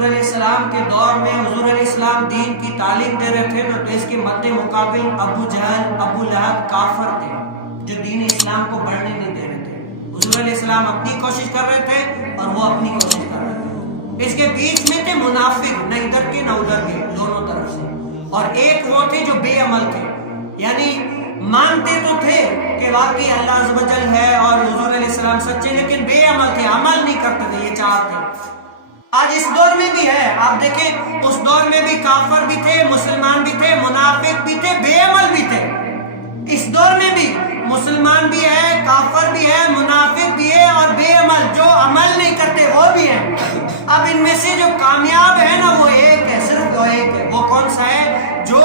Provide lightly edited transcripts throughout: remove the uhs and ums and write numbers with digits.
حضور علیہ السلام کے دور میں حضور علیہ السلام دین کی تعلیم دے رہے تھے نا، تو اس کے مد مقابل ابو جہل، ابو لہب کافر تھے جو دین اسلام کو بڑھنے نہیں دے رہے تھے۔ حضور علیہ السلام اپنی کوشش کر رہے تھے اور وہ اپنی کوشش کر رہے تھے۔ اس کے بیچ میں تھے منافق، نہ ادھر کے نہ ادھر کے، دونوں طرف سے۔ اور ایک وہ تھے جو بے عمل تھے، یعنی مانتے تو تھے کہ واقعی اللہ عز و جل ہے اور حضور علیہ السلام سچے، لیکن بے عمل تھے، عمل نہیں کرتے تھے۔ یہ چار تھے۔ آج اس دور میں بھی ہے، آپ دیکھیں اس دور میں بھی کافر بھی تھے، مسلمان بھی تھے، منافق بھی تھے، بے عمل بھی تھے۔ اس دور میں بھی مسلمان بھی ہے، کافر بھی ہے، منافق بھی ہے، اور بے عمل جو عمل نہیں کرتے وہ بھی ہیں۔ اب ان میں سے جو کامیاب ہے نا وہ ایک ہے، صرف وہ ایک ہے۔ وہ کون سا ہے؟ جو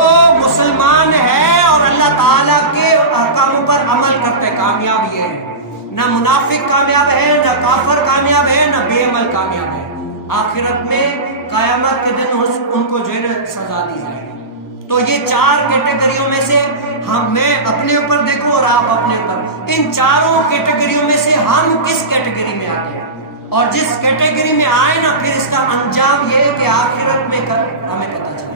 مسلمان ہے اور اللہ تعالیٰ کے احکاموں پر عمل کرتے، کامیاب یہ ہے۔ نہ منافق کامیاب ہے، نہ کافر کامیاب ہے، نہ بے عمل کامیاب ہے۔ آخرت میں قیامت کے دن ان کو جو ہے نا سزا دی جائے گی۔ تو یہ چار کیٹیگریوں میں سے میں اپنے اوپر دیکھوں اور آپ اپنے اوپر، ان چاروں کیٹیگریوں میں سے ہم کس کیٹیگری میں آتے ہیں؟ اور جس کیٹیگری میں آئے نا، پھر اس کا انجام یہ ہے کہ آخرت میں ہمیں پتہ چلے۔